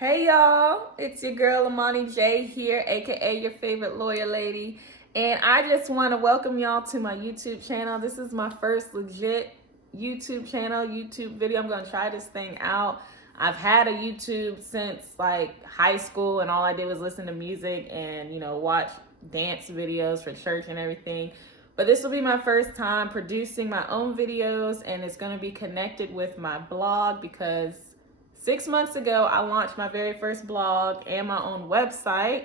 Hey y'all, it's your girl Amani J here, aka your favorite lawyer lady, and I just want to welcome y'all to my YouTube channel. This is my first legit YouTube channel, YouTube video. I'm going to try this thing out. I've had a YouTube since like high school, and all I did was listen to music and watch dance videos for church and everything. But this will be my first time producing my own videos, and it's going to be connected with my blog because 6 months ago, I launched my very first blog and my own website.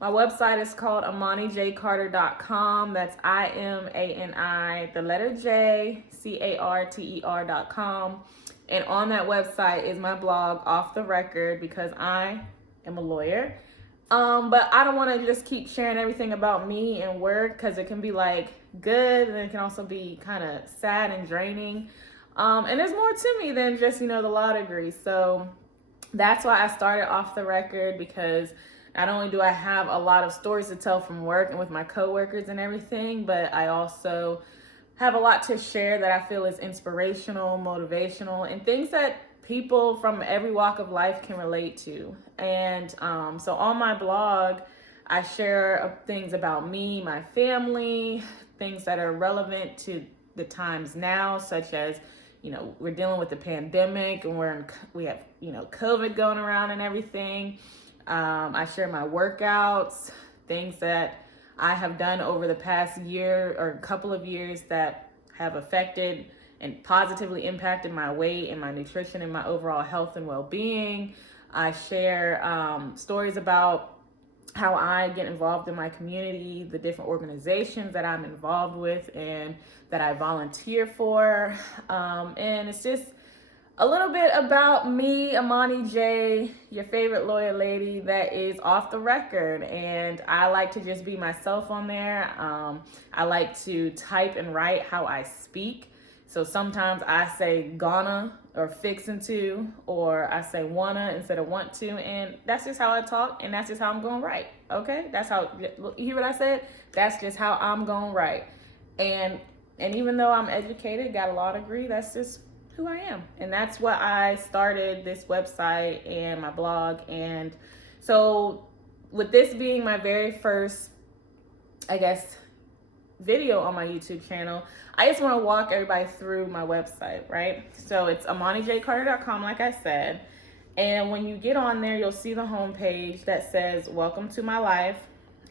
My website is called AmaniJCarter.com. That's IMANI, the letter J, CARTER.com. And on that website is my blog, Off the Record, because I am a lawyer. But I don't want to just keep sharing everything about me and work because it can be like good and it can also be kind of sad and draining. And there's more to me than just, the law degree. So that's why I started Off the Record, because not only do I have a lot of stories to tell from work and with my coworkers and everything, but I also have a lot to share that I feel is inspirational, motivational, and things that people from every walk of life can relate to. And so on my blog, I share things about me, my family, things that are relevant to the times now, such as we're dealing with the pandemic and we have COVID going around and everything. I share my workouts, things that I have done over the past year or a couple of years that have affected and positively impacted my weight and my nutrition and my overall health and well-being. I share stories about how I get involved in my community, the different organizations that I'm involved with and that I volunteer for. And it's just a little bit about me, Amani J, your favorite lawyer lady that is off the record. And I like to just be myself on there. I like to type and write how I speak. So sometimes I say gonna or fixing to, or I say wanna instead of want to, and that's just how I talk, and that's just how I'm gonna write. Okay, that's how. You hear what I said? That's just how I'm gonna write. And even though I'm educated, got a law degree, that's just who I am, and that's what I started this website and my blog. And so, with this being my very first, I guess, video on my YouTube channel, I just want to walk everybody through my website, right? So it's AmaniJCarter.com, like I said. And when you get on there, you'll see the homepage that says, Welcome to my life.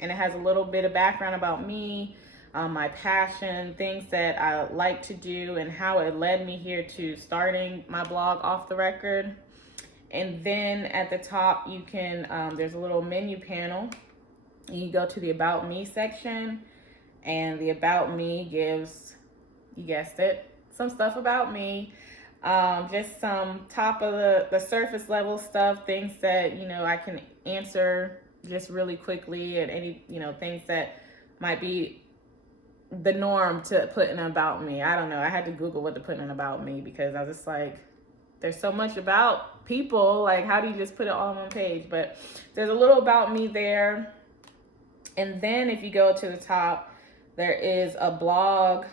And it has a little bit of background about me, my passion, things that I like to do, and how it led me here to starting my blog Off the Record. And then at the top, you can, there's a little menu panel. You go to the About Me section. And the About Me gives, you guessed it, some stuff about me. Just some top of the surface level stuff, things that, I can answer just really quickly, and any, things that might be the norm to put in About Me. I don't know. I had to Google what to put in About Me because I was just like, there's so much about people. Like, how do you just put it all on one page? But there's a little About Me there. And then if you go to the top, there is a blog.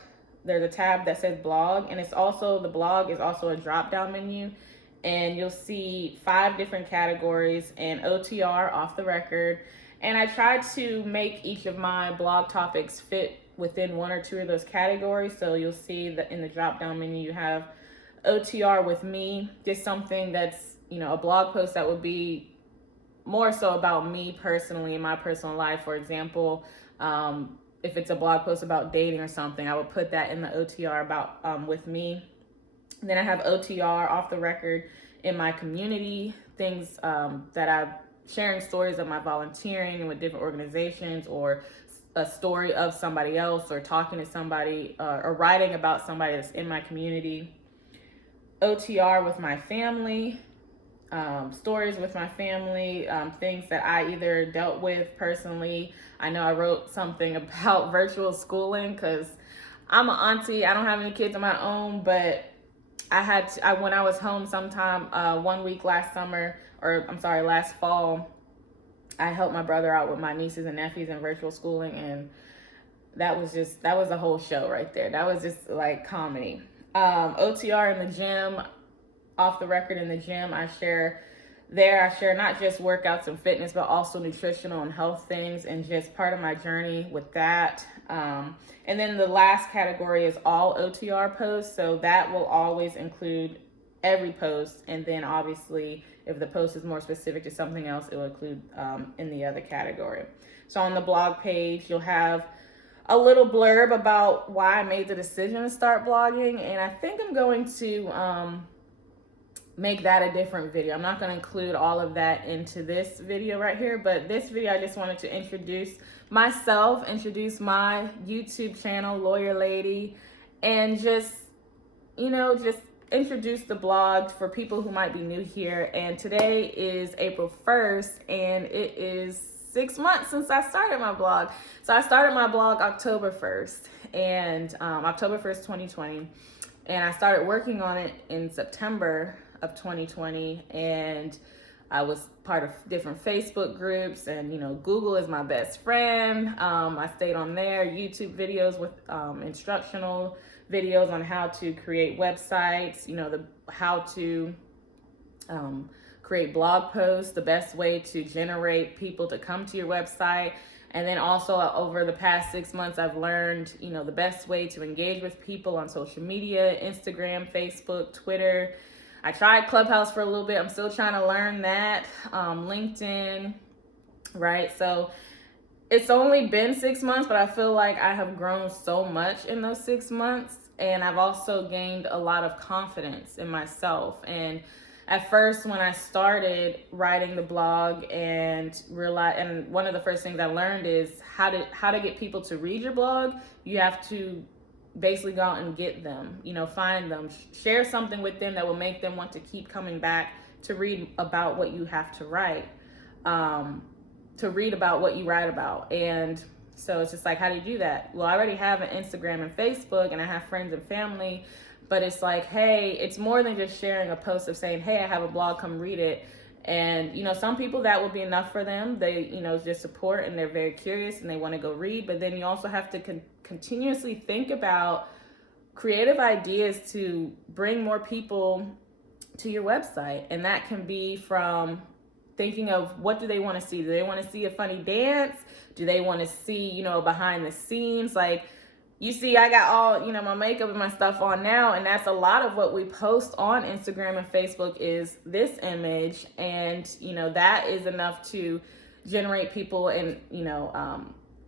There's a tab that says blog, and the blog is also a drop down menu, and you'll see 5 different categories and OTR, Off the Record. And I tried to make each of my blog topics fit within 1 or 2 of those categories. So you'll see that in the drop down menu, you have OTR with me, just something that's, a blog post that would be more so about me personally in my personal life. For example, if it's a blog post about dating or something, I would put that in the OTR about with me. And then I have OTR, Off the Record, in my community, things that I'm sharing stories of my volunteering with different organizations, or a story of somebody else, or talking to somebody, or writing about somebody that's in my community. OTR with my family, stories with my family, things that I either dealt with personally. I know I wrote something about virtual schooling because I'm an auntie. I don't have any kids of my own, but when I was home sometime 1 week last fall, I helped my brother out with my nieces and nephews in virtual schooling, and that was a whole show right there. That was just like comedy. OTR in the gym, Off the Record in the gym, I share There I share not just workouts and fitness, but also nutritional and health things and just part of my journey with that. And then the last category is all OTR posts. So that will always include every post. And then obviously, if the post is more specific to something else, it will include in the other category. So on the blog page, you'll have a little blurb about why I made the decision to start blogging. And I think I'm going to make that a different video. I'm not going to include all of that into this video right here, but this video I just wanted to introduce myself, introduce my YouTube channel, Lawyer Lady, and just, just introduce the blog for people who might be new here. And today is April 1st, and it is 6 months since I started my blog. So I started my blog October 1st, and October 1st, 2020, and I started working on it in September of 2020, and I was part of different Facebook groups, and Google is my best friend. I stayed on there, YouTube videos with instructional videos on how to create websites, how to create blog posts, the best way to generate people to come to your website. And then also over the past 6 months, I've learned, the best way to engage with people on social media, Instagram, Facebook, Twitter. I tried Clubhouse for a little bit. I'm still trying to learn that. LinkedIn, right? So it's only been 6 months, but I feel like I have grown so much in those 6 months. And I've also gained a lot of confidence in myself. And at first, when I started writing the blog and one of the first things I learned is how to get people to read your blog. You have to basically go out and get them, find them, share something with them that will make them want to keep coming back to read about what you have to write, to read about what you write about. And so it's just like, how do you do that? Well, I already have an Instagram and Facebook, and I have friends and family, but it's like, hey, it's more than just sharing a post of saying, hey, I have a blog, come read it. And, some people that will be enough for them. They, just support, and they're very curious and they want to go read. But then you also have to continuously think about creative ideas to bring more people to your website. And that can be from thinking of, what do they want to see? Do they want to see a funny dance? Do they want to see, behind the scenes? Like, you see, I got all, my makeup and my stuff on now, and that's a lot of what we post on Instagram and Facebook is this image, and, that is enough to generate people and,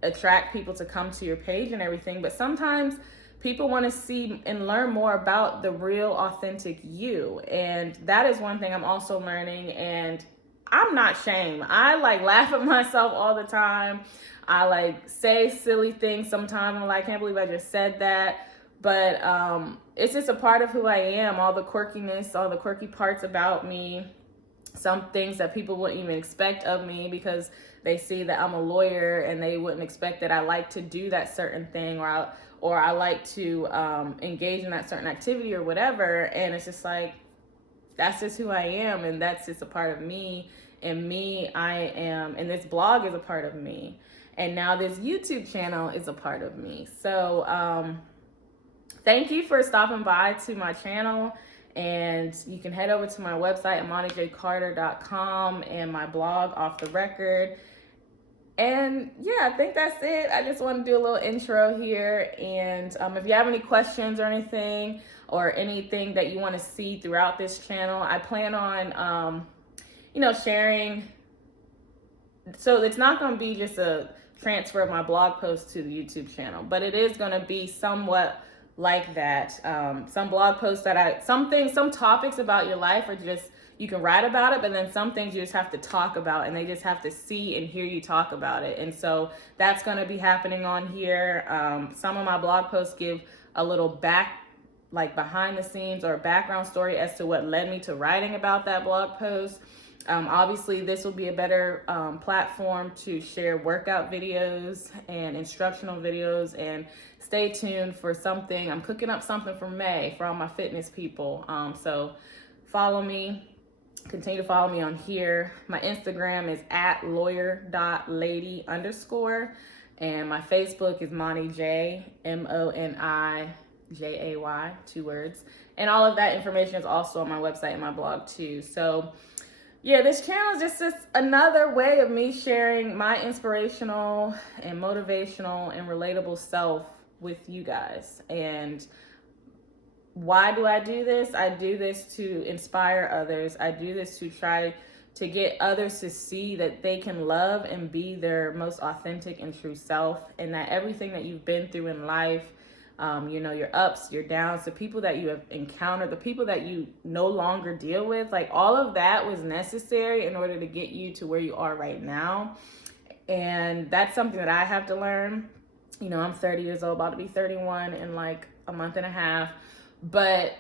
attract people to come to your page and everything. But sometimes people want to see and learn more about the real, authentic you, and that is one thing I'm also learning, and I'm not ashamed. I laugh at myself all the time. I say silly things sometimes. I'm like, I can't believe I just said that. But it's just a part of who I am, all the quirkiness, all the quirky parts about me, some things that people wouldn't even expect of me because they see that I'm a lawyer and they wouldn't expect that I like to do that certain thing, or I like to engage in that certain activity or whatever. And it's just like, that's just who I am, and that's just a part of me. And I am, and this blog is a part of me. And now this YouTube channel is a part of me. So thank you for stopping by to my channel. And you can head over to my website, AmaniJCarter.com, and my blog, Off the Record. And yeah, I think that's it. I just want to do a little intro here. And if you have any questions or anything that you want to see throughout this channel, I plan on, sharing. So it's not going to be just a transfer of my blog post to the YouTube channel, but it is going to be somewhat like that. Some blog posts some topics about your life are just, you can write about it, but then some things you just have to talk about, and they just have to see and hear you talk about it. And so that's going to be happening on here. Some of my blog posts give a little behind the scenes or background story as to what led me to writing about that blog post. Obviously, this will be a better platform to share workout videos and instructional videos, and stay tuned for something. I'm cooking up something for May for all my fitness people. So follow me, continue to follow me on here. My Instagram is @lawyer.lady_, and my Facebook is Moni J, MONIJAY, 2 words. And all of that information is also on my website and my blog too. So Yeah, this channel is just another way of me sharing my inspirational and motivational and relatable self with you guys. And why do I do this? I do this to inspire others. I do this to try to get others to see that they can love and be their most authentic and true self, and that everything that you've been through in life, your ups, your downs, the people that you have encountered, the people that you no longer deal with, like all of that was necessary in order to get you to where you are right now. And that's something that I have to learn. I'm 30 years old, about to be 31 in like a month and a half. But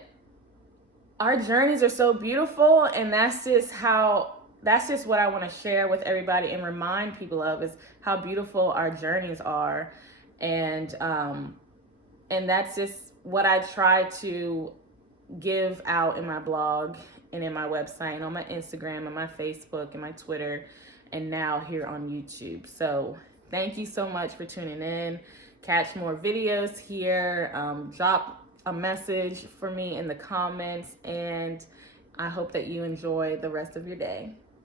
our journeys are so beautiful, and that's just what I want to share with everybody and remind people of, is how beautiful our journeys are. And that's just what I try to give out in my blog and in my website and on my Instagram and my Facebook and my Twitter and now here on YouTube. So thank you so much for tuning in. Catch more videos here. Drop a message for me in the comments, and I hope that you enjoy the rest of your day.